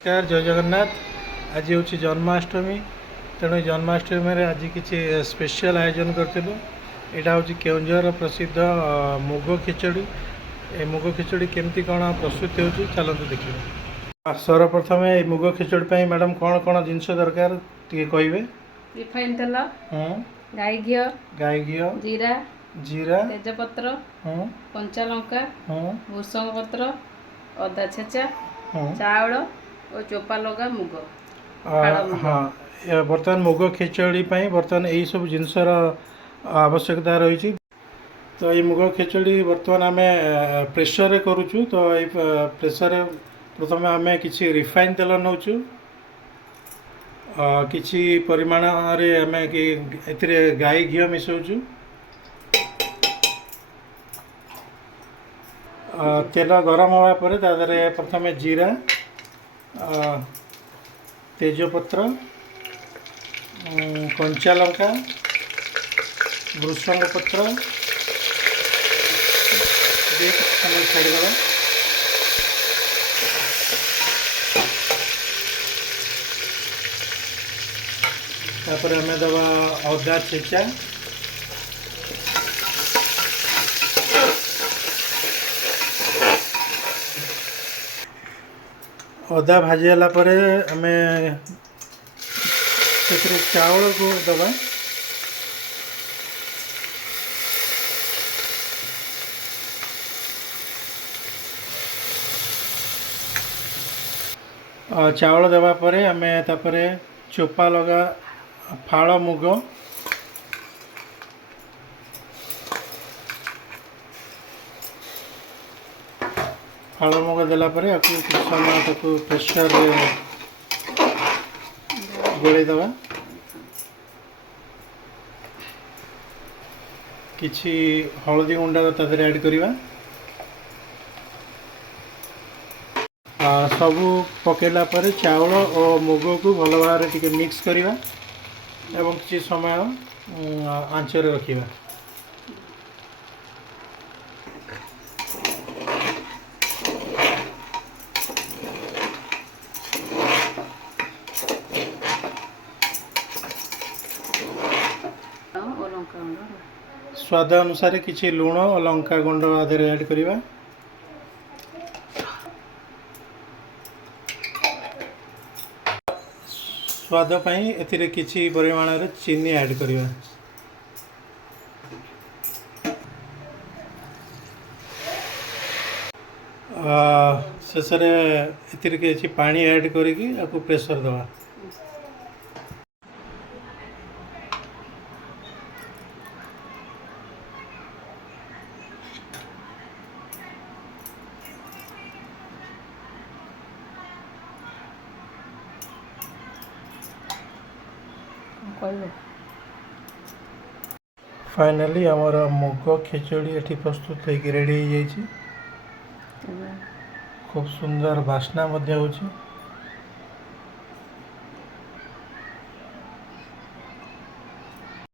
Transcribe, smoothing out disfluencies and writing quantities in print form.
नमस्कार जय जगन्नाथ। आज हूँ जन्माष्टमी तेणु जन्माष्टमी आज किसी स्पेशल आयोजन करूँ। यहाँ हूँ केउंझर प्रसिद्ध मुग खिचड़ी। ए मुग खिचड़ी केमती कौन प्रस्तुत हो चलते देखिए। सर्वप्रथम ये मुग खिचड़ी मैडम कौन कौन जिनस दरकार टे कहे। रिफाइन तेल, गाई घी, जीरा जीरा तेजपत्र, कंचा लंका, भूसंग पत्र, अदा छेचा, चाउल और चोपा लगा मुग। हाँ बर्तमान मुग खिचड़ी बर्तमान यही सब जिनसर आवश्यकता रही। तो ये मुग खिचड़ी बर्तमान आम प्रेसर करुचु। तो ये प्रेसर प्रथम आम कि रिफाइन तेल नौचु किसी परिमाण रे आम कि गाई घी मिसाऊचु। तेल गरम होगा पर प्रथम जीरा तेजपत्र कंचा लंका भृषंग पत्र छाड़ीद। तापर आम दबा अदा छेचा अदा भाजीगला आम चावल को दबा। चावल देवा परे आम तापरे चोपा लगा फाड़ मुग फाड़ मुग देला परे आपको कुछ समय तक प्रेसर गोले दबा। किछि हलदी गुंडा तादर ऐड करिबा। सबू पकेला परे चावल और मुग को भल भाव टिके मिक्स करिबा एवं किछि समय आंचरे रखिबा। स्वाद अनुसार किछि लूण और लंका गुंड आदि ऐड करिबा। स्वाद पाई एथिरे किछि परिमाण रे चीनी ऐड करिबा। शेष एथिरे किछि पानी ऐड करिकी आपको प्रेशर दवा। फाइनली आमर मुग खिचड़ी ये प्रस्तुत हो रेडी हो खूब सुंदर बास्ना होची।